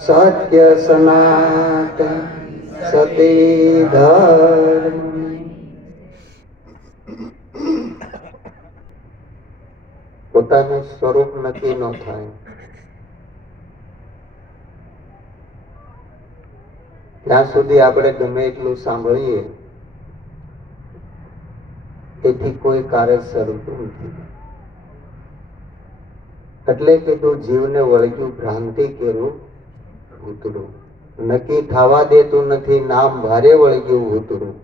સત્ય સનાતન સતી ધર્મ. પોતાનું સ્વરૂપ નક્કી ન થાય ત્યાં સુધી આપણે ગમે એટલું સાંભળીએ એથી કોઈ કાર્ય સરતું નથી. એટલે કીધું જીવને વળગ્યું ભ્રાંતિ કેરું ભૂતડું. નક્કી થવા દેતું નથી નામ ભારે વળગ્યું ભૂતડું.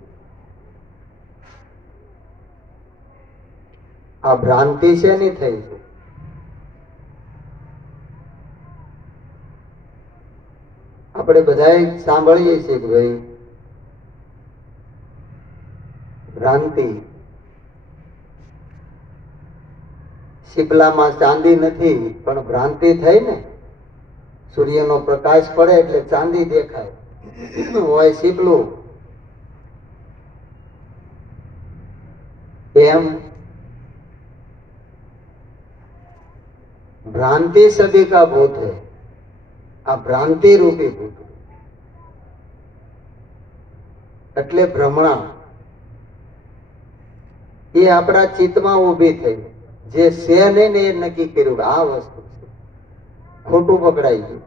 આ ભ્રાંતિ શેની થઈ છે? આપણે બધા સાંભળીએ છીએ કે ભાઈ ભ્રાંતિ, શીપલામાં ચાંદી નથી પણ ભ્રાંતિ થઈ ને. સૂર્યનો પ્રકાશ પડે એટલે ચાંદી દેખાય, હોય શીપલું. એમ भ्रांति सभी का भूत है. आ भ्रांति रूपी भूत એટલે ભ્રમણા એ આપણા ચિત્તમાં ઊભી થઈ. જે છે નહીં ને એ નક્કી કર્યું કે આ વસ્તુ છે, ખોટું પકડાઈ ગયું.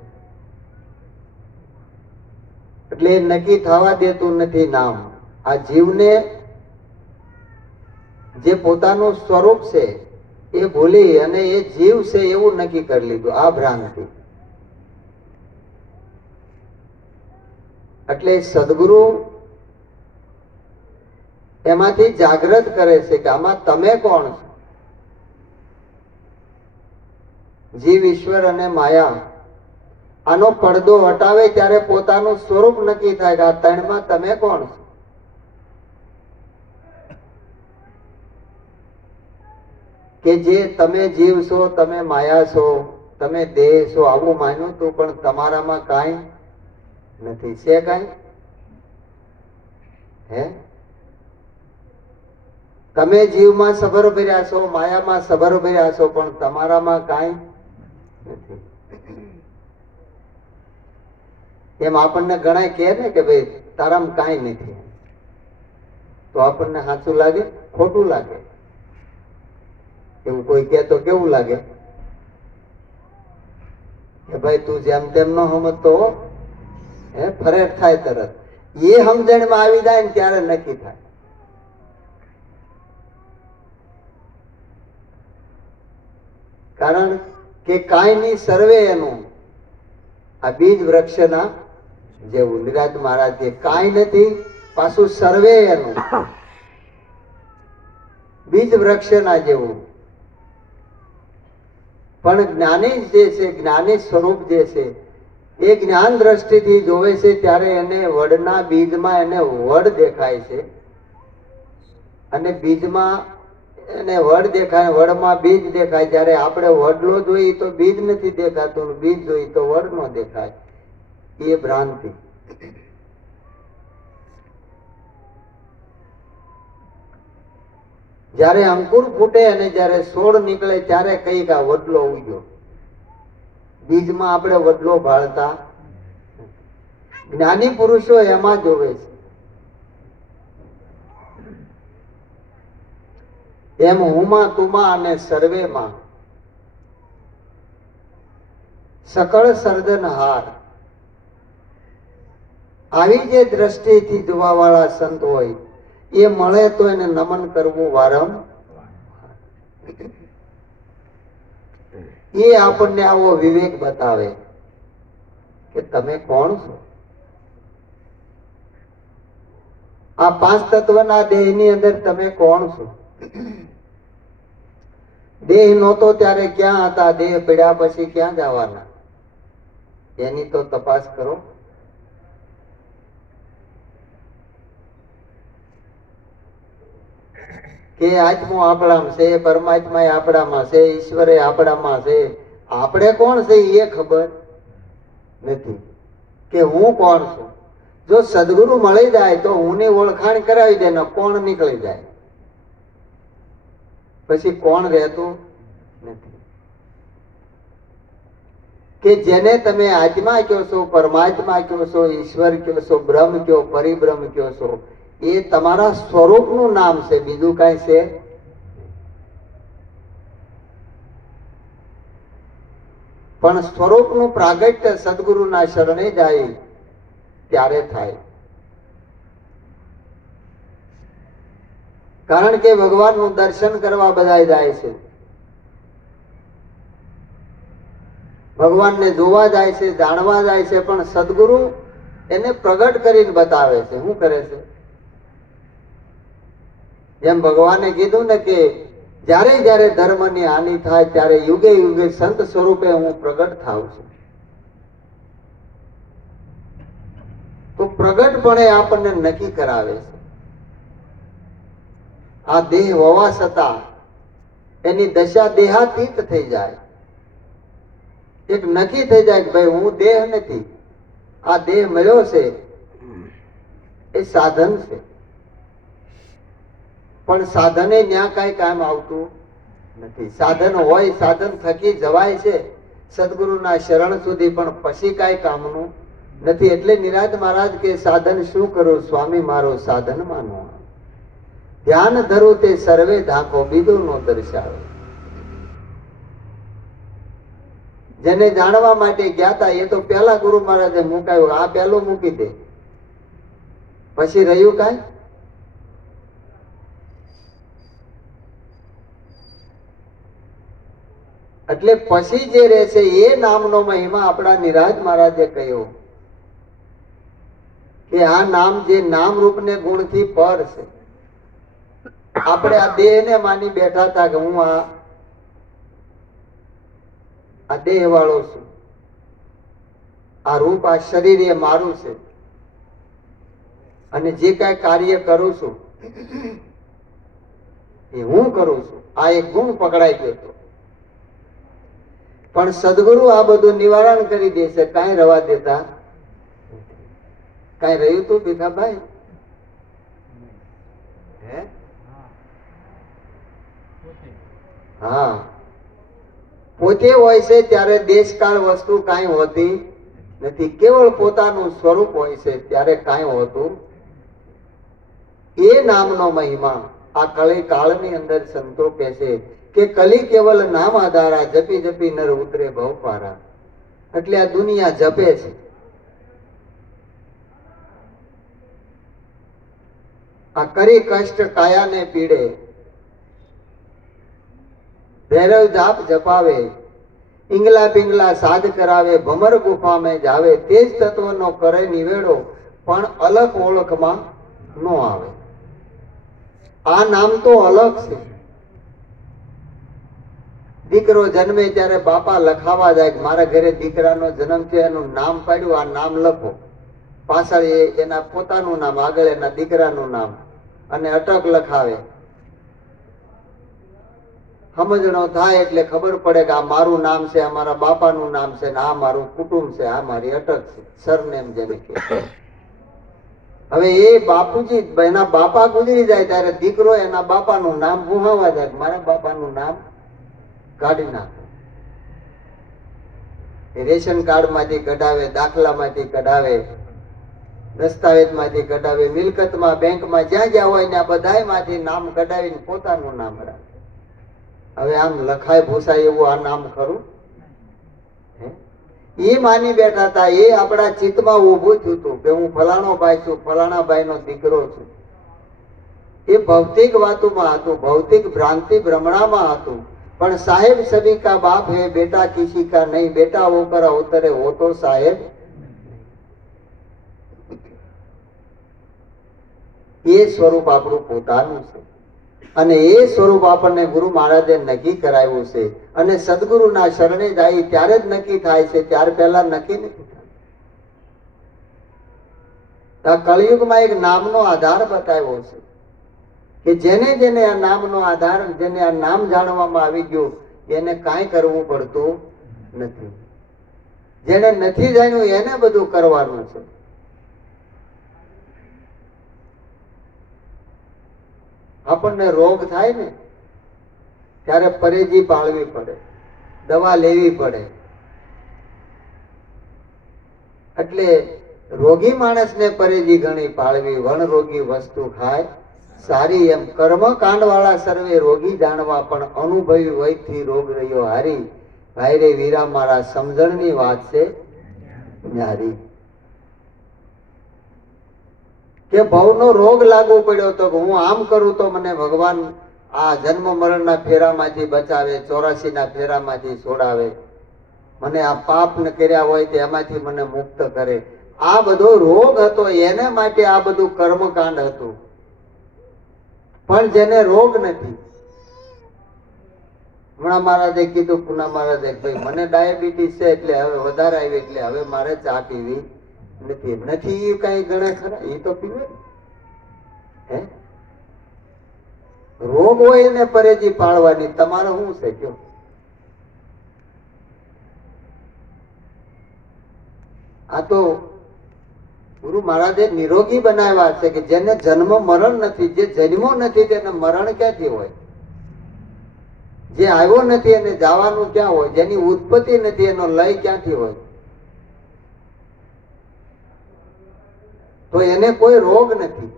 એટલે એ નક્કી થવા દેતું નથી નામ. આ જીવને જે પોતાનું સ્વરૂપ છે એ ભૂલી અને એ જીવ છે એવું નક્કી કરી લીધું. આ ભ્રાંતિ. એટલે સદગુરુ એમાંથી જાગૃત કરે છે કે આમાં તમે કોણ છો. જીવ, ઈશ્વર અને માયા આનો પડદો હટાવે ત્યારે પોતાનું સ્વરૂપ નક્કી થાય કે આ ત્રણમાં તમે કોણ છો. કે જે તમે જીવ છો, તમે માયા છો, તમે દેહ છો આવું માન્યું તું, પણ તમારામાં કાંઈ નથી. છે કાંઈ? હે? તમે જીવમાં સબર ભર્યા છો, માયામાં સબર ભર્યા છો, પણ તમારામાં કાંઈ નથી. એમ આપણને ઘણા કહે ને કે ભાઈ તારામાં કાંઈ નથી, તો આપણને સાચું લાગે? ખોટું લાગે? એવું કોઈ કહે તો કેવું લાગે કે ભાઈ તું જેમ તેમ ન સમજતો, હે, ફરેટ થાય તરત. એ સમજણમાં આવી જાય ને ત્યારે નક્કી થાય. કારણ કે કાંઈ નહીં, સર્વે એનું. આ બીજ વૃક્ષના જેવું નિરાજ મહારાજ કે કાંઈ નથી પાછું સર્વે એનું. બીજ વૃક્ષના જેવું. પણ જ્ઞાની જે છે, જ્ઞાની સ્વરૂપ જે છે એ જ્ઞાન દ્રષ્ટિથી જોવે છે ત્યારે એને વડના બીજમાં એને વડ દેખાય છે. અને બીજમાં એને વડ દેખાય, વડમાં બીજ દેખાય. જ્યારે આપણે વડલો જોઈએ તો બીજ નથી દેખાતું, બીજ જોઈએ તો વડ નો દેખાય. એ ભ્રાંતિ. જ્યારે અંકુર ફૂટે અને જ્યારે છોડ નીકળે ત્યારે કઈક આ વડલો ઉગ્યો. બીજમાં આપણે વડલો ભાળતા. જ્ઞાની પુરુષો એમાં જોવે છે. એમ હુંમાં તુમાં અને સર્વેમાં સકળ સર્જનહાર. આવી જે દ્રષ્ટિથી જોવા વાળા સંત હોય એ મળે તો એને નમન કરવું વારંવાર. એ આપણને આવો વિવેક બતાવે કે તમે કોણ છો. આ પાંચ તત્વના દેહની અંદર તમે કોણ છો. દેહ નહોતો ત્યારે ક્યાં હતા, દેહ પડ્યા પછી ક્યાં જવાના, એની તો તપાસ કરો. કે આત્મો આપણામાં છે, પરમાત્મા આપણામાં છે, ઈશ્વરે આપણામાં છે. આપણે કોણ છે એ ખબર નથી કે હું કોણ છું. જો સદગુરુ મળી જાય તો હુંની ઓળખાણ કરાવી દે ને કોણ નીકળી જાય. પછી કોણ રહેતું નથી. કે જેને તમે આત્મા કહો છો, પરમાત્મા કહો છો, ઈશ્વર કહો છો, બ્રહ્મ કહો, પરિબ્રહ્મ કહો છો, એ તમારા સ્વરૂપનું નામ છે, બીજું કાંઈ છે. પણ સ્વરૂપનું પ્રાગટ્ય સદગુરુના શરણે જાય ત્યારે થાય. કારણ કે ભગવાનનું દર્શન કરવા બધા જાય છે, ભગવાનને જોવા જાય છે, જાણવા જાય છે, પણ સદગુરુ એને પ્રગટ કરીને બતાવે છે. શું કરે છે? જેમ ભગવાને કીધું ને કે જ્યારે જ્યારે ધર્મની હાનિ થાય ત્યારે યુગે યુગે સંત સ્વરૂપે હું પ્રગટ થાઉં છું. તો પ્રગટપણે આપણને નક્કી કરાવે છે. આ દેહ હોવા છતાં એની દશા દેહાતીત થઈ જાય. એક નક્કી થઈ જાય કે ભાઈ હું દેહ નથી, આ દેહ મળ્યો છે એ સાધન છે. પણ સાધને ન્યા કાંઈ કામ આવતું નથી. સાધન હોય, સાધન થકી જવાય છે સદગુરુના શરણ સુધી, પણ પછી કાંઈ કામનું નથી. એટલે નિરાજ મહારાજ કે સાધન શું કરું સ્વામી, મારો સાધન માનો. ધ્યાન ધરું તે સર્વે ધાકો, બીજું નો દર્શાવે. જેને જાણવા માટે ગયા હતા એ તો પેલા ગુરુ મહારાજે મુકાયું, આ પેલું મૂકી દે, પછી રહ્યું કાંઈ. એટલે પછી જે રહેશે એ નામનો મહિમા આપણા નિરાજ મહારાજે કહ્યો કે આ નામ જે નામ રૂપ ને ગુણ થી પર છે. આપણે આ દેહ ને માની બેઠા હતા કે હું આ દેહ વાળો છું, આ રૂપ આ શરીર એ મારું છે, અને જે કઈ કાર્ય કરું છું એ હું કરું છું. આ એક ગુણ પકડાઈ ગયો હતો. પણ સદગુરુ આ બધું નિવારણ કરી દે છે, કાંઈ રવા દેતા. કાંઈ રહ્યું તું ભીખાભાઈ? હા, પોતે હોય છે ત્યારે દેશકાળ વસ્તુ કાંઈ હોતી નથી. કેવળ પોતાનું સ્વરૂપ હોય છે ત્યારે કાંઈ હોતું. એ નામનો મહિમા આ કળી કાળની અંદર સંતો કહે છે કે કલી કેવલ નામ આધારા, જપી જપી નર ઉતરે ભવ પારા. એટલે આ દુનિયા જપે છે. આ કરી કષ્ટ કાયાને પીડે, ભૈરવ જાપ જપાવે, ઈંગલા પિંગલા સાધ કરાવે, ભમર ગુફા में જાવે, તેજ તત્વનો કરે નિવેડો, પણ અલગ ઓળખમાં નો આવે. આ નામ તો અલગ છે. દીકરો જન્મે ત્યારે બાપા લખાવા જાય, મારા ઘરે દીકરાનો જન્મ છે, એનું નામ પાડ્યું, આ નામ લખો. પાછળ એના પોતાનું નામ, આગળ એના દીકરાનું નામ, અને અટક લખાવે. સમજણો થાય એટલે ખબર પડે કે આ મારું નામ છે, આ મારા બાપાનું નામ છે, આ મારું કુટુંબ છે, આ મારી અટક છે, સરનેમ જેને કહે. હવે એ બાપુજી એના બાપા ગુજરી જાય ત્યારે દીકરો એના બાપાનું નામ ગુમાવવા જાય, મારા બાપાનું નામ કાઢી નાખે. રેશન કાર્ડ માંથી કઢાવે, દાખલા માંથી કઢાવે, દસ્તાવેજ માંથી કઢાવે, મિલકતમાં, બેંકમાં જ્યાં જ્યાં હોય ત્યાં બધાય માંથી નામ કઢાવીને પોતાનું નામ રાખે. હવે આમ લખાય ભૂસાય એવું આ નામ ખરું? એ માની બેઠા હતા, એ આપણા ચિત્તમાં ઉભું થયું હતું કે હું ફલાણો ભાઈ છું, ફલાણા ભાઈ નો દીકરો છું. એ ભૌતિક વાતોમાં હતું, ભૌતિક ભ્રાંતિ ભ્રમણામાં હતું. પણ સાહેબ સभी का बाप है, बेटा किसी का नहीं, बेटा होकर उतरे हो तो साहेब. એ સ્વરૂપ આપણું પોતાનું છે, અને એ સ્વરૂપ આપણને ગુરુ મહારાજે નક્કી કરાવ્યું છે. અને સદગુરુના શરણે જાય ત્યારે જ નક્કી થાય છે, ત્યાર પહેલા નક્કી નથી થતું. આ કળિયુગમાં એક નામનો આધાર બતાવ્યો છે કે જેને જેને આ નામનો આધાર, જેને આ નામ જાણવામાં આવી ગયું, એને કાંઈ કરવું પડતું નથી. જેને નથી જાણ્યું એને બધું કરવાનું છે. આપણને રોગ થાય ને ત્યારે પરેજી પાળવી પડે, દવા લેવી પડે. એટલે રોગી માણસને પરેજી ઘણી પાળવી, વણ રોગી વસ્તુ ખાય સારી. એમ કર્મકાંડ વાળા સર્વે રોગી જાણવા, પણ અનુભવી વૈદથી રોગ રહ્યો હારી. ભાઈ રે વીરા મારા સમજણની વાત છે ન્યારી. કે ભવનો રોગ લાગુ પડ્યો તો હું આમ કરું તો મને ભગવાન આ જન્મ મરણના ફેરામાંથી બચાવે, 84 ના ફેરામાંથી છોડાવે, મને આ પાપ ન કર્યા હોય તો એમાંથી મને મુક્ત કરે. આ બધો રોગ હતો, એને માટે આ બધું કર્મકાંડ હતું. પણ જેને રોગ નથી, હમણાં મહારાજે કીધું, પુના મહારાજે, ભાઈ મને ડાયાબિટીસ છે એટલે હવે વધારે આવી એટલે હવે મારે ચા પીવી નથી. એ કઈ ગણે ખરા? એ તો પીવે હે. રોગ હોય ને પરેજી પાળવાની, તમારે શું છે કયો? આ તો ગુરુ મહારાજે નિરોગી બનાવ્યા છે કે જેને જન્મ મરણ નથી, જે જન્મો નથી તેને મરણ ક્યાંથી હોય? જે આવ્યો નથી એને જવાનું ક્યાં હોય? જેની ઉત્પત્તિ નથી એનો લય ક્યાંથી હોય? તો એને કોઈ રોગ નથી.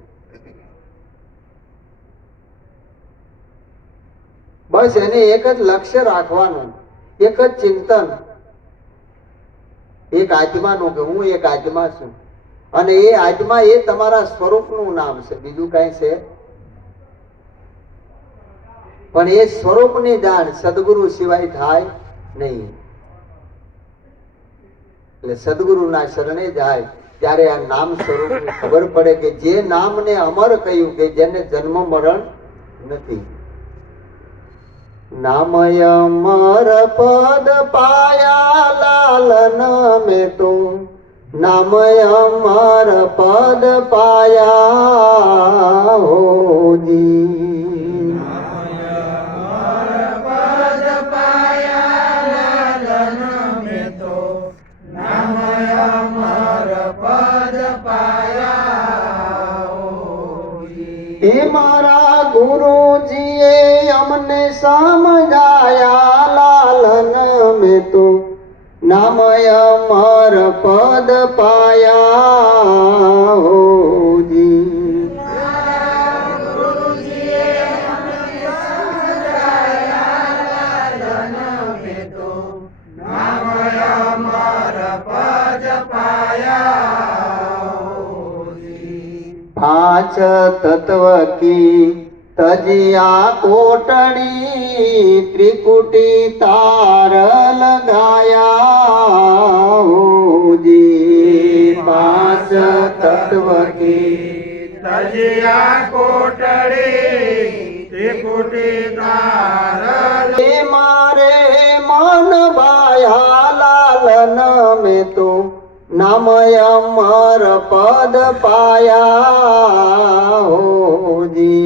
બસ એને એક જ લક્ષ્ય રાખવાનું, એક જ ચિંતન, એક આત્માનું, કે હું એક આત્મા છું. અને એ આત્મા એ તમારા સ્વરૂપનું નામ છે, બીજું કઈ છે. પણ એ સ્વરૂપની જાણ સદગુરુ સિવાય થાય નહીં. એટલે સદગુરુના શરણે જાય ત્યારે આ નામ સ્વરૂપની ખબર પડે કે જે નામને અમર કહ્યું, કે જેને જન્મ મરણ નથી. નામય અમર પદ પાયા લાલન મેં તો, નામય અમર પદ પાયા હોજી. એ મારા ગુરુજીએ અમને સમજાયા લાલન મેં તો, નામય અમર પદ પાયા હોજી. पांच तत्व की तजिया कोटड़ी, त्रिकुटी तार लगाया जी. पांच तत्व की तजिया कोटड़ी, त्रिकुटी तार मारे मन भाया लालन में तो, नामय अमर पद पाया होजी.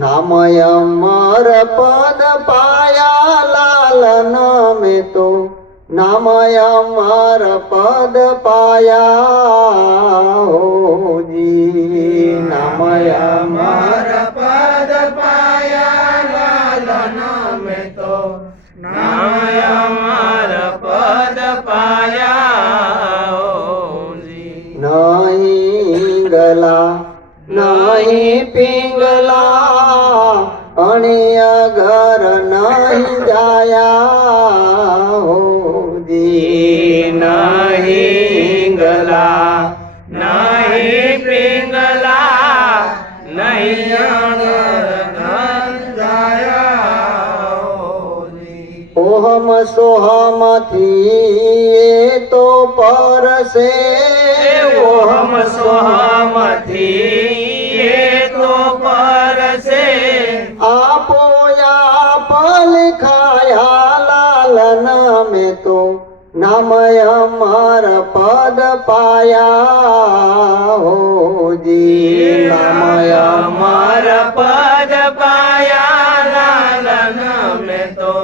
नामय अमर पद पाया लालन में तो, नामय अमर पद पाया होजी. नामय अमर पद पाया लालन में तो, नामय अमर पद पाया होजी. नहीं गला नहीं पिंगला, अणिय घर नहीं जाया होजी. नहीं गला नहीं पिंगला, नहीं जाया होजी. ओहम सोहम थी ये तो पर से, ओहम सोहम थी ये तो पर से, आपो आप लिखाया लालन में तो, नामय अमर पद पाया होजी. नामय अमर पद पाया लालन में तो,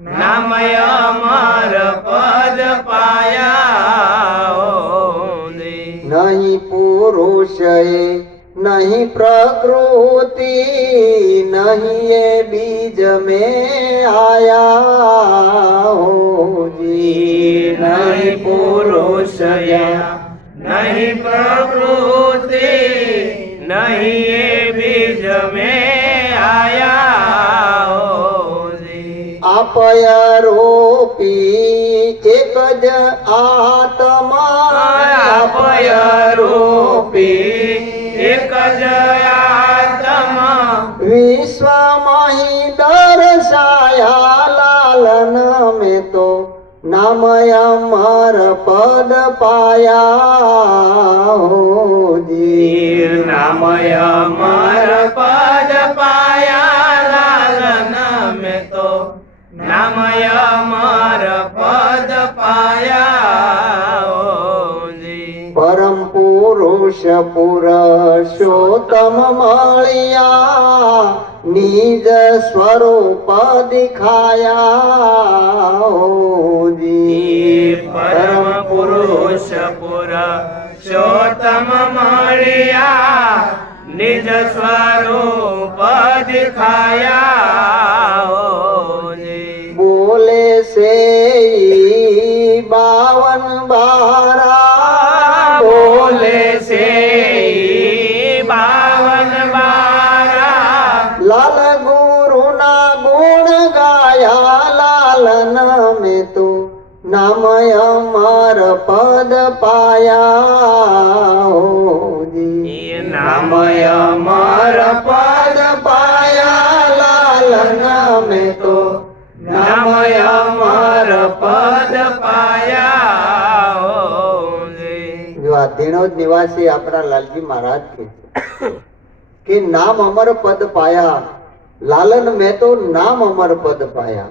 नामय अमर पद पाया होजी. नहीं पुरुष પુરુષ नहीं प्रकृति नहीं ये बीज में आया हो जी नहीं पुरुष नहीं प्रकृति नहीं ये बीज में आया हो जी आपय रूपी एक ज आत्मा आपय रूपी एक જ આત્મા विश्व मही दर्शाया लालन में तो नाम अमर पद पाया हो जी નામ અમર પદ પાયા લાલન મેં તો નામ અમર પદ પાયા હો જી परम पुरुष पुरुषोत्तम मळिया निज स्वरूप दिखाया हो जी પરમ પુરુષ પુરુષોત્તમ મળ્યા નિજ સ્વરૂપ દિખાયા હો જી बोले से 52 बारा બોલે છે 52 બારા लाल गुरु ना गुण गाया लालन में तो नाम अमर पद पाया हो जी નામ અમર पद पाया लालन में तो નામ અમર પદ પાયા હો જી जो आ दिनोद निवासी अपना लालजी महाराज के कि नाम अमर पद पाया लालन में तो नाम अमर पद पाया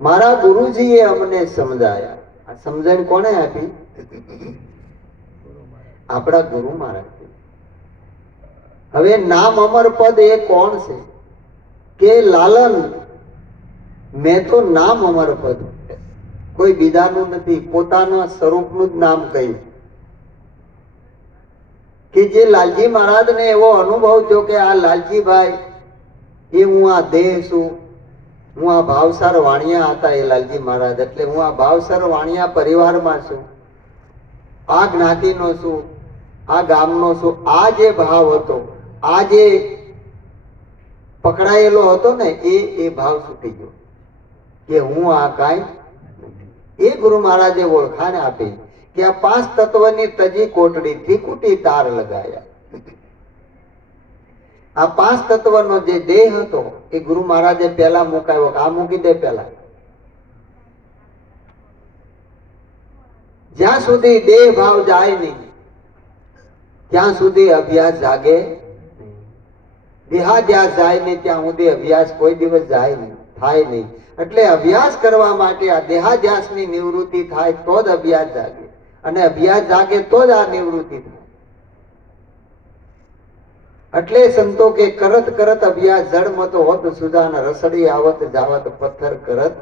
मारा गुरुजीए अमने समझाया आ समझण कोने आपी આપણા ગુરુ મહારાજ હવે નામ અમર પદ એ કોણ છે કે લાલન મેં તો નામ અમર પદ કોઈ બીજાનું નથી પોતાના સ્વરૂપનું જ નામ કહ્યું કે જે લાલજી મહારાજ ને એવો અનુભવ થયો કે આ લાલજીભાઈ એ હું આ દેહ છું હું આ ભાવસર વાણિયા હતા એ લાલજી મહારાજ એટલે હું આ ભાવસર વાણિયા પરિવારમાં છું આ જ્ઞાતિનો છું આ ગામનો છું આ જે ભાવ હતો આ જે પકડાયેલો હતો ને એ ભાવ છૂટી ગયો કે હું આ કાંઈ એ ગુરુ મહારાજે ઓળખાણ આપી કે આ 5 તત્વની તજી કોટડી ત્રિકુટી તાર લગાયા આ 5 તત્વનો જે દેહ હતો એ ગુરુ મહારાજે પહેલા મુકાયો આ મૂકી દે પહેલા જ્યાં સુધી દેહ ભાવ જાય નહીં ત્યાં સુધી અભ્યાસ જાગે નહીં દેહાધ્યાસ જાય નહીં ત્યાં સુધી અભ્યાસ કોઈ દિવસ જાય નહીં થાય નહીં એટલે અભ્યાસ કરવા માટે આ દેહાધ્યાસની નિવૃત્તિ થાય તો જ અભ્યાસ જાગે અને અભ્યાસ જાગે તો જ આ નિવૃત્તિ થાય એટલે સંતો કે કરત કરત અભ્યાસ જળમત હોત સુજાન રસડી આવત જાવત પથ્થર કરત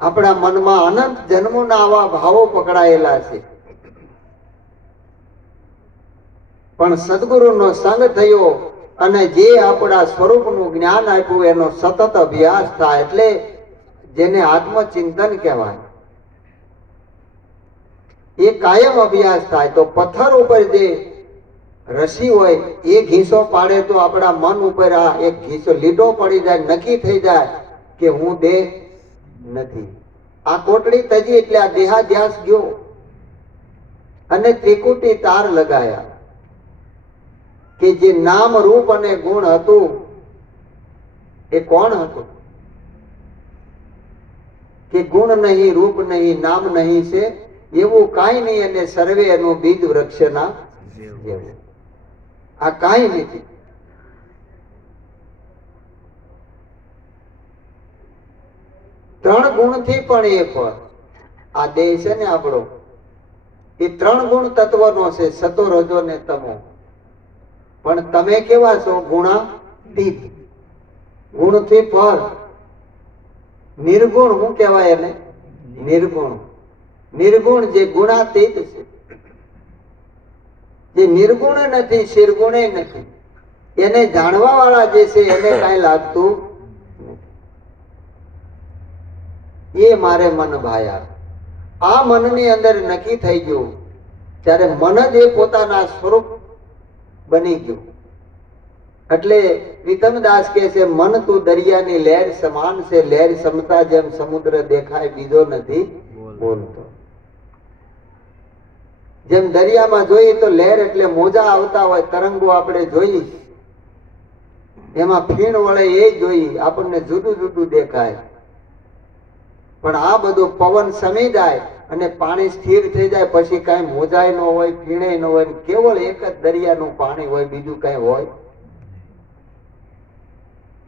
આપણા મનમાં અનંત જન્મોના આવા ભાવો પકડાયેલા છે પણ સદગુરુનો સંગ થયો અને જે આપણા સ્વરૂપનું જ્ઞાન આપ્યું એનો સતત અભ્યાસ થાય એટલે જેને આત્મચિંતન કહેવાય એ કાયમ અભ્યાસ થાય તો પથ્થર ઉપર જે રસી હોય એ ઘીસો પાડે તો આપણા મન ઉપર આ એક ઘીસો લીટો પડી જાય નક્કી થઈ જાય કે હું દેહ નથી આ કોટડી તજી એટલે આ દેહાધ્યાસ ગયો અને ત્રિકુટી તાર લગાયા કે જે નામ રૂપ અને ગુણ હતું એ કોણ હતું કે ગુણ નહીં રૂપ નહીં નામ નહીં છે એવું કાંઈ નહીં અને સર્વે એનું બીજ વૃક્ષના જેવું આ કાંઈ નથી ત્રણ ગુણથી પણ એ પર આ દેહ છે ને આપણો એ 3 ગુણ તત્વનો છે સતો રજો ને તમો પણ તમે કેવા છો ગુણાતીત ગુણથી પર નિર્ગુણ શું કહેવાય એને નિર્ગુણ નિર્ગુણ જે ગુણાતીત છે, જે નિર્ગુણ નથી, શિરગુણે નથી, એને જાણવા વાળા જે છે એને કાંઈ લાગતું નથી. એ મારે મન ભાયા. આ મનની અંદર નક્કી થઈ ગયું ત્યારે મન જ એ પોતાના સ્વરૂપ બની ગયું. એટલે પ્રીતમદાસ કહે છે, મન તું દરિયાની લહેર સમાન છે, લહેર સમતા જેમ સમુદ્ર દેખાય બીજો નથી બોલતો. જેમ દરિયામાં જોઈએ તો લહેર એટલે મોજા આવતા હોય, તરંગો આપણે જોઈએ, એમાં ફીણ વળે એ જોઈએ, આપણને જુદું જુદું દેખાય. પણ આ બધું પવન સમી જાય અને પાણી સ્થિર થઈ જાય પછી કાંઈ મોજાય ન હોય, ફીણે ન હોય, કેવળ એક જ દરિયાનું પાણી હોય, બીજું કાંઈ હોય.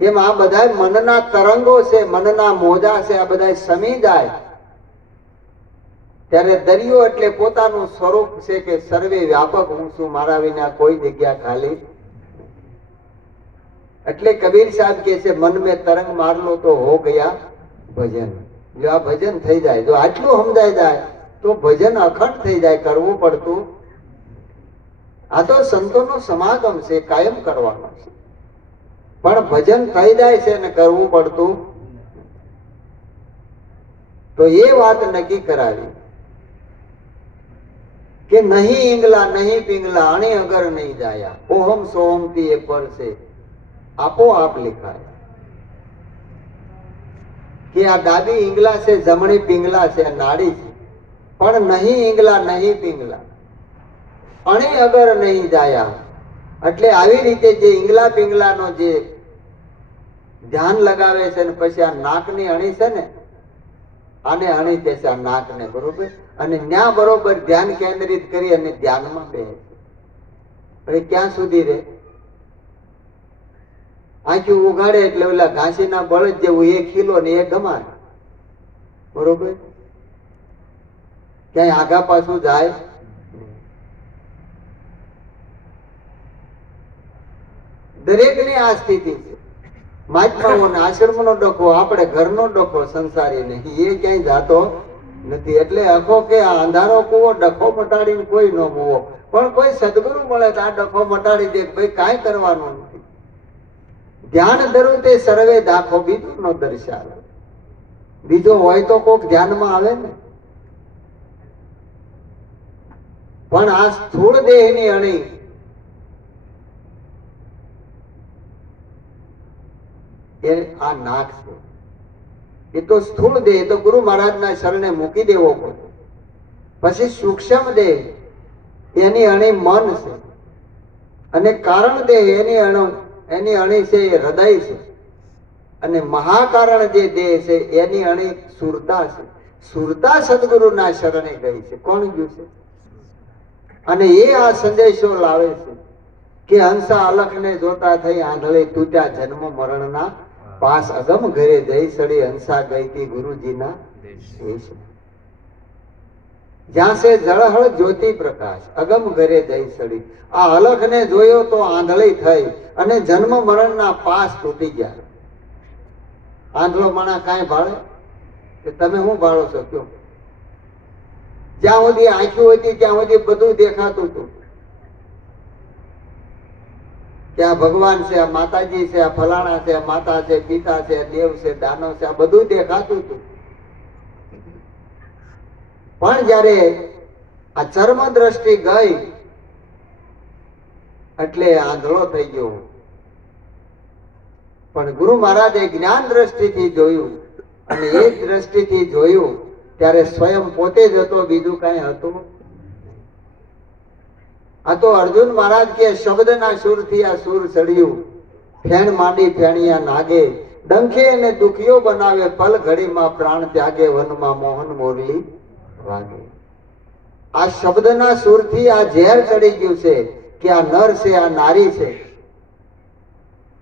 એમ આ બધા મનના તરંગો છે, મનના મોજા છે, આ બધા સમી જાય ત્યારે દરિયો એટલે પોતાનું સ્વરૂપ છે કે સર્વે વ્યાપક હું છું, મારા વિના કોઈ જગ્યા ખાલી. એટલે કબીર સાહેબ કહે છે, મન મેં તરંગ માર લો તો હો ગયા ભજન. જો આ ભજન થઈ જાય, જો આટલું સમજાઈ જાય તો ભજન અખંડ થઈ જાય, કરવું પડતું. આ તો સંતોનો સમાગમ છે, કાયમ કરવાનો છે, પણ ભજન થઈ જાય છે ને કરવું પડતું. તો એ વાત નક્કી કરાવી કે નહીં ઈંગલા નહીં પિંગલા અણી અગર નહીં જાયા, ઓહમ સોહમ થી એ પર છે આપોઆપ लिखाય. કે આ ડાબી ઈંગલા છે, જમણી પિંગલા છે, નાડી છે, પણ નહીં ઈંગલા નહીં પિંગલા અણી અગર નહીં જાયા. એટલે આવી રીતે જે ઈંગલા પિંગલાનો જે ધ્યાન લગાવે છે ને પછી આ નાકની અણી છે ને, આને અણી છે આ નાકને, બરોબર, અને ન્યા બરોબર ધ્યાન કેન્દ્રિત કરી અને ધ્યાનમાં બેસે. હવે ક્યાં સુધી રે? આંખી ઉઘાડે એટલે ઓલા ઘાસીના બળદ જેવું એ ખીલો ને એ ગમાય, બરોબર, ક્યાંય આગા પાછું જાય. દરેકની આ સ્થિતિ છે. મહાત્માઓને આશ્રમનો ડખો, આપણે ઘરનો ડખો સંસારી નહીં, એ ક્યાંય જાતો નથી. એટલે અખો કે આ અંધારો કૂવો ડખો મટાડીને કોઈ ન મૂવો, પણ કોઈ સદગુરુ મળે તો આ ડખો મટાડી દે, ભાઈ કાંઈ કરવાનું નથી. ધ્યાન ધરું તે સર્વે દાખો, બીજું નો દર્શાવે. બીજો હોય તો કોક ધ્યાનમાં આવે ને. પણ આ સ્થૂળ દેહની અણી એ આ નાક છે. એ તો સ્થૂળ દેહ તો ગુરુ મહારાજના શરણે મૂકી દેવો પડે. પછી સૂક્ષ્મ દેહ એની અણી મન છે, અને કારણ દેહ એની અણી છે એ હૃદય છે, અને મહાકારણ જે દેહ છે એની અણી સુરતા છે. સુરતા સદગુરુના શરણે ગઈ છે. કોણ ગયું છે? અને એ આ સંદેશો લાવે છે કે હંસા અલખને જોતા થઈ આંધળે તૂટ્યા જન્મ મરણના પાસ, અગમ ઘરે જઈ સડી હંસા ગઈ તી ગુરુજીના દેશ. જ્યાં સે જળહળ જ્યોતિ પ્રકાશ, અગમ ઘરે જઈ સડી. આ અલખને જોયો તો આંધળી થઈ અને જન્મ મરણના પાસ તૂટી ગયા. આંધળો માણા કાંઈ ભાળે? કે તમે શું ભાળો છો કયો? જ્યાં સુધી આંખી હતી ત્યાં સુધી બધું દેખાતું હતું કે આ ભગવાન છે, આ માતાજી છે, આ ફલાણા છે, આ માતા છે, પિતા છે, દેવ છે, દાનવ છે, આ બધું દેખાતું હતું. પણ જયારે આ ચર્મ દ્રષ્ટિ ગઈ એટલે આંધળો થઈ ગયો. પણ ગુરુ મહારાજે જ્ઞાન દ્રષ્ટિથી જોયું, અને એ દ્રષ્ટિથી જોયું ત્યારે સ્વયં પોતે જ હતો, બીજું કઈ હતું. આ તો અર્જુન મહારાજ કે શબ્દના સુરથી આ સુર ચડ્યું, ફેણ માંડી ફેણિયા નાગે, ડંખે અને દુખિયો બનાવે, પલ ઘડીમાં પ્રાણ ત્યાગે, વનમાં મોહન મોરલી વાગે. આ શબ્દના સુરથી આ ઝેર ચડી ગયું છે કે આ નર છે, આ નારી છે,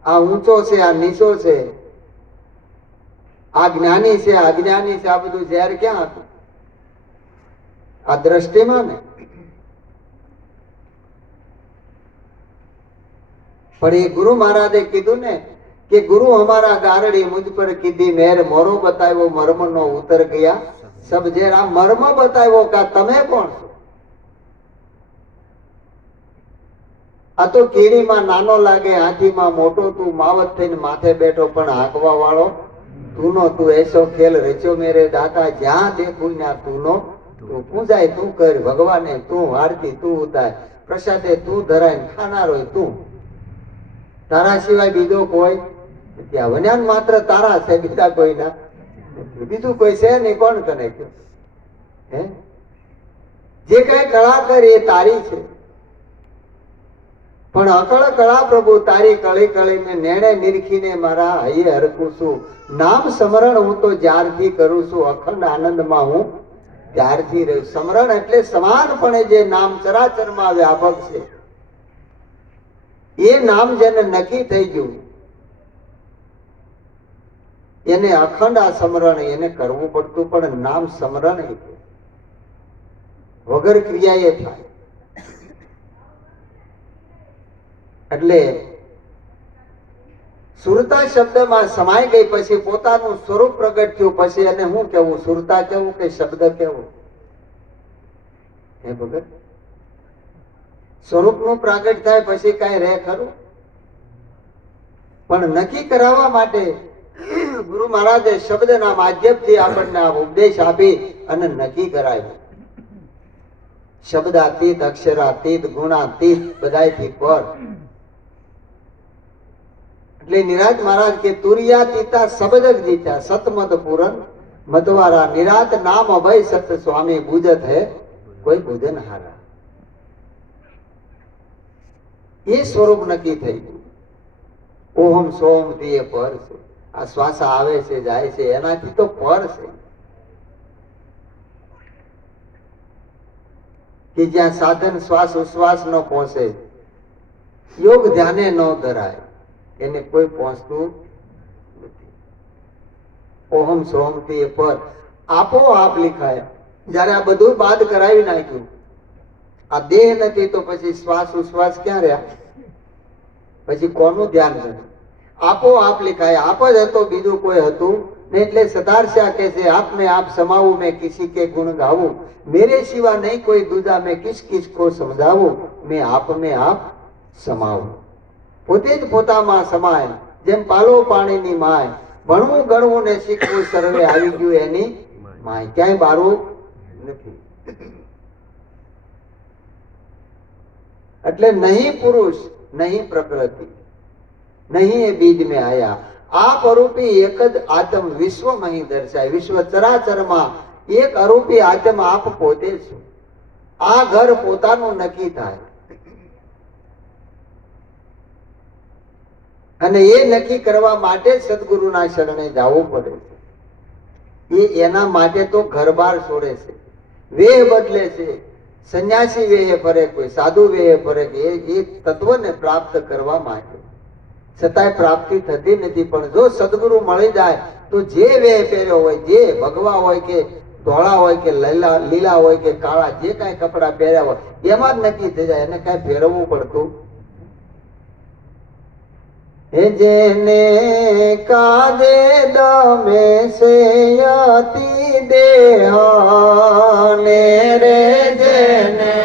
આ ઊંચો છે, આ નીચો છે, આ જ્ઞાની છે, આ અજ્ઞાની છે. આ બધું ઝેર ક્યાં હતું? આ દ્રષ્ટિમાં ને. પણ એ ગુરુ મહારાજે કીધું ને કે ગુરુ હમારા ગારડી મુझ પર કીધી મેર, મોરો બતાવ્યો મર્મ નો ઉતર ગયા સમજે આ મર્મ બતાવ્યો કે આ તમે કોણ છો? આ તો કીડીમાં નાનો લાગે, હાથીમાં મોટો, તું માવત થઈને માથે બેઠો, પણ હાંકવા વાળો તું નો. તું એસો ખેલ રચ્યો મેરે દાતા, જ્યાં દેખું ત્યાં તું નો. તું પૂજાય તું કર ભગવાને, તું આરતી તું ઉતાર, પ્રસાદે તું ધરાય, ખાનારો તું. તારા સિવાય બીજો કોઈ ત્યાં વન્યાન માત્ર તારા છે, બીજા કોઈના બીજું કોઈ છે નહીં. કોણ કરે હે? જે કઈ કળા કરી એ તારી છે, પણ અકળ કળા પ્રભુ તારી કળી કળી મેં નેણે નિરખીને મારા હૈયે હરખું છું. નામ સ્મરણ હું તો જ્યારથી કરું છું, અખંડ આનંદમાં હું ત્યારથી રહ્યું. સ્મરણ એટલે સમાનપણે જે નામ ચરાચરમાં વ્યાપક છે, એ નામ જેને નક્કી થઈ ગયું એને અખંડ આ સ્મરણ એને કરવું પડતું. પણ નામ સ્મરણ વગર ક્રિયાએ થાય. એટલે સુરતા શબ્દમાં સમાઈ ગઈ પછી પોતાનું સ્વરૂપ પ્રગટ થયું. પછી એને શું કેવું? સુરતા કેવું કે શબ્દ કેવું? હે ભગત, સ્વરૂપનું પ્રગટ થાય પછી કઈ રહે ખરું? પણ નક્કી કરાવવા માટે ગુરુ મહારાજે શબ્દના માધ્યમથી આપણને આ ઉપદેશ આપી અને નક્કી કરાવ્યું. શબ્દાતીત, અક્ષરાતીત, ગુણાતીત, બધાયથી પર. એટલે નિરાજ મહારાજ કે તુર્યાતીતા શબ્દક જીતા, સતમદ પૂરન મતવારા, નિરાત નામ અભય સત સ્વામી, બુજત હે કોઈ ભોજન હારા. એ સ્વરૂપ નક્કી થઈ ગયું. ઓહમ સોમ થી એ પર છે. આ શ્વાસ આવે છે જાય છે એનાથી તો પર છે, કે જ્યાં સાધન શ્વાસ ઉશ્વાસ ન પહોંચે, યોગ ધ્યાને ન ધરાય, એને કોઈ પહોંચતું નથી. ઓહમ સોમ થી એ પર આપોઆપ લીખાય. જયારે આ બધું બાદ કરાવી નાખ્યું, આ દેહ નથી તો પછી શ્વાસ ઉશ્વાસ ક્યાં રહ્યા? પછી કોનું ધ્યાન કરે? આપોઆપ લીખાય. આપ જ હતો, બીજું કોઈ હતું ને. એટલે સતારશા કે છે, આપ મેં આપ સમાવું, મેં કિસી કે ગુણ ગાવું, મેરે સિવા નહીં કોઈ દૂજા, મેં કિસ કિસ કો સમજાવું, મેં આપ સમાવું. પોતે જ પોતામાં સમાય, જેમ પાલો પાણીની માય. ભણવું ગણવું ને શીખવું સર્વે આવી ગયું એની માય, ક્યાંય બારું નથી. એટલે નહીં પુરુષ નહીં પ્રકૃતિ નહીં એ બીજ में आया, आप अरूपी एक જ આત્મ વિશ્વમાં અહીં દર્શાય. વિશ્વ ચરાચરમાં એક અરૂપી આત્મ આપ પોતે છો. આ ઘર પોતાનું નક્કી થાય અને એ નક્કી કરવા માટે સદગુરુના શરણે જવું પડે છે. એ એના માટે તો ઘર બાર છોડે છે, વેહ બદલે છે. સંન્યાસી વેહે ફરે, કોઈ સાધુ વેહે ફરે, એ તત્વને પ્રાપ્ત કરવા માટે. છતાંય પ્રાપ્તિ થતી નથી. પણ જો સદગુરુ મળી જાય તો જે વેહ પહેર્યો હોય, જે ભગવા હોય કે ધોળા હોય કે લીલા હોય કે કાળા, જે કાંઈ કપડા પહેર્યા હોય એમાં જ નક્કી થઈ જાય. એને કાંઈ ફેરવવું પડતું. હે જેને કાજે દમે સે અતિ દેહ ને રે, જેને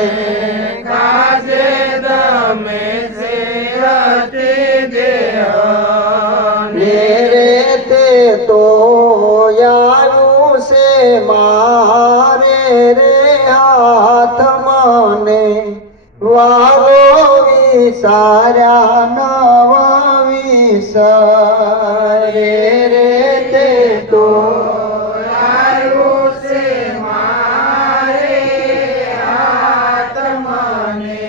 કાજે દમે છે અતિ દેહ ને રે, તે તો આવ્યું છે મારે રે હાથમાં ને, વાલો વિસાર્યા નવા વિસારે રે, તે તો આવ્યું છે મારે આત્મને,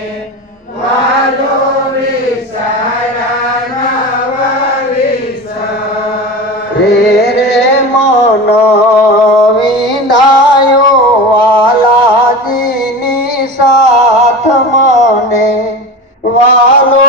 વાલો વિસારા નવા વિસાર. રે રે મન વિંધાયો વાલાજીની સાથ મને, વાલો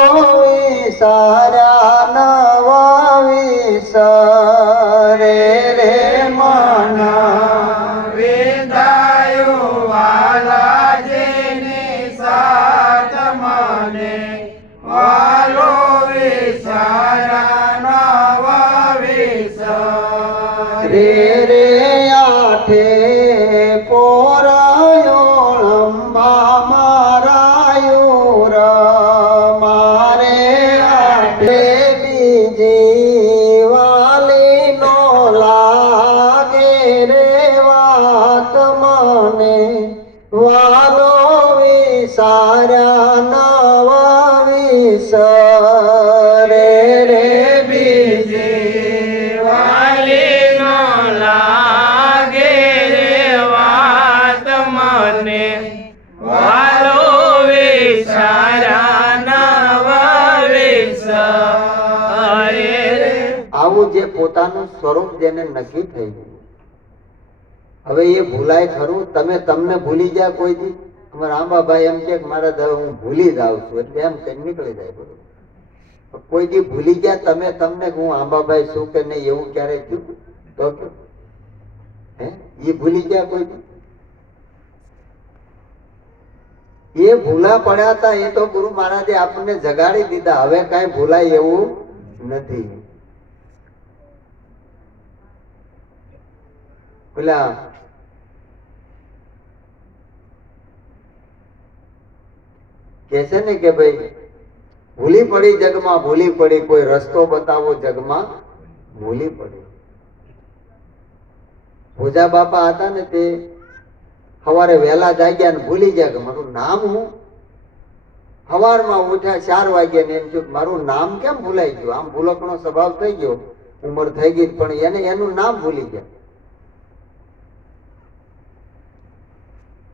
વાલો વિસાર્યા નવા વિસરે રે બીજી વાલી નો લાગે રે વાત મને વાલો વિચારા નવા વિચારે રે. આવું જે પોતાનું સ્વરૂપ જેને નક્કી થઈ ગયું, હવે એ ભૂલાય ખરું? તમે તમને ભૂલી ગયા કોઈ દી? અમારા આંબાભાઈ એમ કે મારા દવા હું ભૂલી જાઉં છું, એટલે એમ કઈ નીકળી જાય બરોબર. કોઈ દી ભૂલી ગયા તમે તમને હું આંબાભાઈ શું કે નહીં એવું ક્યારે થયું? તો કે હે એ ભૂલી ગયા કોઈ દી? એ ભૂલા પડ્યા હતા એ તો ગુરુ મહારાજે આપણને જગાડી દીધા. હવે કઈ ભૂલાય એવું નથી. પેલા કે છે ને કે ભાઈ ભૂલી પડી જગમાં ભૂલી પડી, કોઈ રસ્તો બતાવો જગમાં ભૂલી પડી. ભોજા બાપા હતા ને તે સવારે વહેલા જાગ્યા ને ભૂલી ગયા કે મારું નામ હું. સવારમાં ઉઠ્યા 4 વાગે ને એમ થયું મારું નામ કેમ ભૂલાઈ ગયું? આમ ભૂલકનો સ્વભાવ થઈ ગયો, ઉંમર થઈ ગઈ પણ એને એનું નામ ભૂલી ગયા.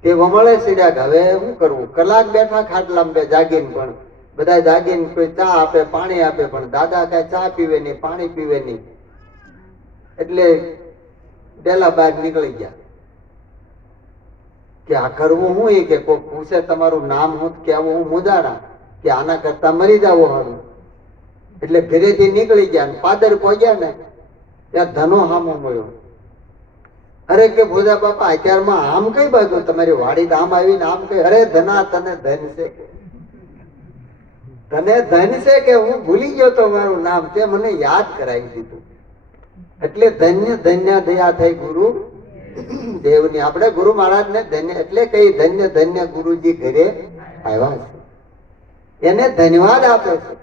તે વમળે સીડ્યા કે હવે શું કરવું? કલાક બેઠા ખાટલામાં બે જાગીને, પણ બધા જાગીને કોઈ ચા આપે પાણી આપે, પણ દાદા કઈ ચા પીવે નહીં પાણી પીવે નહીં. એટલે ડેલા બહાર નીકળી ગયા કે આ કરવું હું? એ કે કોઈ પૂછે તમારું નામ હું કેવું? હું મુદાણા કે આના કરતા મરી જાવો હારું. એટલે ઘરેથી નીકળી ગયા ને પાદર પહોંચ્યા ને ત્યાં ધનો હામો મળ્યો. અરે કે ભોજા બાપા અત્યારમાં આમ કઈ બાજુ તમારી વાડી આમ આવીને આમ કઈ? અરે ધના તને ધન છે કે તને ધન છે કે હું ભૂલી ગયો તો મારું નામ, તે મને યાદ કરાવી દીધું. એટલે ધન્ય ધન્ય દયા થઈ ગુરુ દેવની. આપણે ગુરુ મહારાજ ને ધન્ય એટલે કઈ ધન્ય ધન્ય ગુરુજી ઘરે આવ્યા છે, એને ધન્યવાદ આપે છે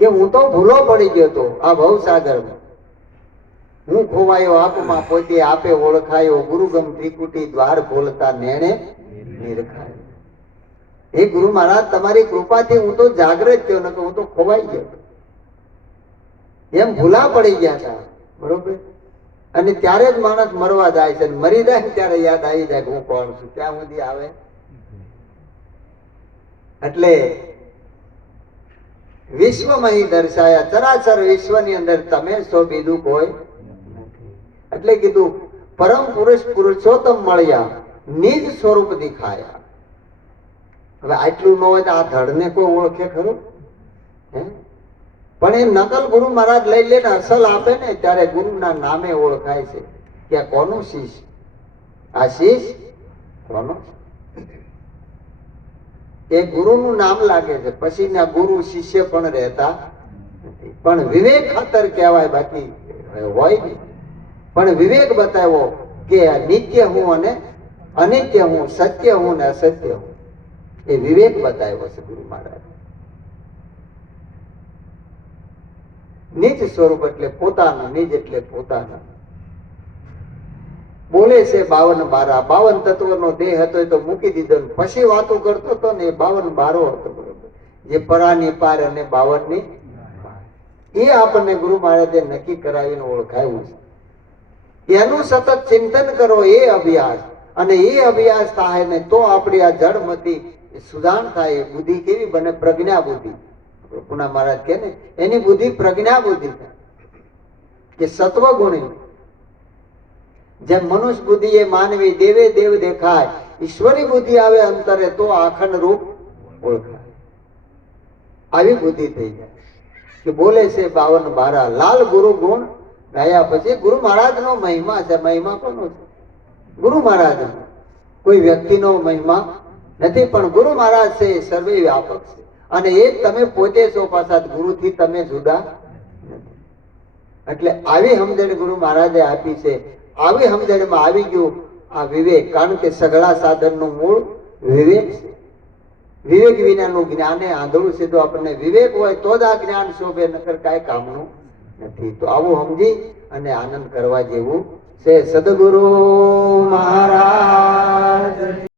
કે હું તો ભૂલો પડી ગયો તો આ ભવસાગરમાં. હું ખોવાયો આપમાં પોતે આપે ઓળખાયો, ગુરુગમ ત્રિકુટી દ્વાર બોલતા નેણે નિરખાયો. હે ગુરુ મહારાજ તમારી કૃપાથી હું તો જાગૃત થયો, નતો હું તો ખોવાઈ ગયો. એમ ભૂલા પડી ગયા હતા બરોબર. અને ત્યારે જ માણસ મરવા જાય છે, મરી જાય ને ત્યારે યાદ આવી જાય કે હું કોણ છું, ત્યાં સુધી આવે. એટલે વિશ્વમાં અહીં દર્શાયા, ચરાચર વિશ્વની અંદર તમે છો બીજું કોઈ નથી. એટલે કીધું પરમ પુરુષ પુરુષોત્તમ મળ્યા, નિજ સ્વરૂપ દેખાયા. હવે આટલું ન હોય તો આ ધડને કોઈ ઓળખે ખરું? હે પણ એ નકલ ગુરુ મહારાજ લઈ લે ને અસલ આપે ને ત્યારે ગુરુના નામે ઓળખાય છે કે આ કોનું શીશ? આ શીશ કોનો? એ ગુરુનું નામ લાગે છે. પછી ના ગુરુ શિષ્ય પણ રહેતા નથી. પણ વિવેક ખાતર કહેવાય, બાકી હોય નહીં. પણ વિવેક બતાવ્યો કે નિત્ય હું અને અનિત્ય હું, સત્ય હું ને અસત્ય હું. એ વિવેક બતાવ્યો છે ગુરુ મહારાજ. નિજ સ્વરૂપ એટલે પોતાનું, નિજ એટલે પોતાનું. બોલે છે 52 બારા, 52 તત્વનો દેહ હતો એ તો મૂકી દીધો, પછી વાતો કરતો હતો ને એ 52 બારો હતો બરોબર. જે પરાની પાર અને 52 ની એ આપણને ગુરુ મહારાજે નક્કી કરાવીને ઓળખાયું છે. એનું સતત ચિંતન કરો, એ અભ્યાસ, અને એ અભ્યાસ થાય ને તો આપણી આ જડમતી સુધાર થાય. બુદ્ધિ કેવી બને? પ્રજ્ઞા બુદ્ધિ. પુના મહારાજ કે ને એની બુદ્ધિ પ્રજ્ઞા બુદ્ધિ થાય કે સત્વ ગુણી. જેમ મનુષ્ય બુદ્ધિ એ માનવી દેવે દેવ દેખાય, ઈશ્વરી બુદ્ધિ આવે અંતરે તો આખંડ રૂપ ઓળખાય. આવી બુદ્ધિ થઈ જાય કે બોલે છે 52 બારા, લાલ ગુરુ ગુણ ગાયા. પછી ગુરુ મહારાજ નો મહિમા છે. મહિમા કોનો છે? ગુરુ મહારાજ. કોઈ વ્યક્તિનો મહિમા નથી, પણ ગુરુ મહારાજ છે એ સર્વે વ્યાપક છે. અને એ તમે પોતે છો, પાછા ગુરુથી તમે જુદા નથી. એટલે આવી સમજણ ગુરુ મહારાજે આપી છે. આવી સમજણમાં આવી ગયું આ વિવેક, કારણ કે સગળા સાધનનું મૂળ વિવેક છે. વિવેક વિનાનું જ્ઞાને આંધળું છે. તો આપણને વિવેક હોય તો જ આ જ્ઞાન શોભે, નકર કાંઈ કામનું નથી. તો આવું સમજી અને આનંદ કરવા જેવું છે. સદગુરુ મહારાજ નથી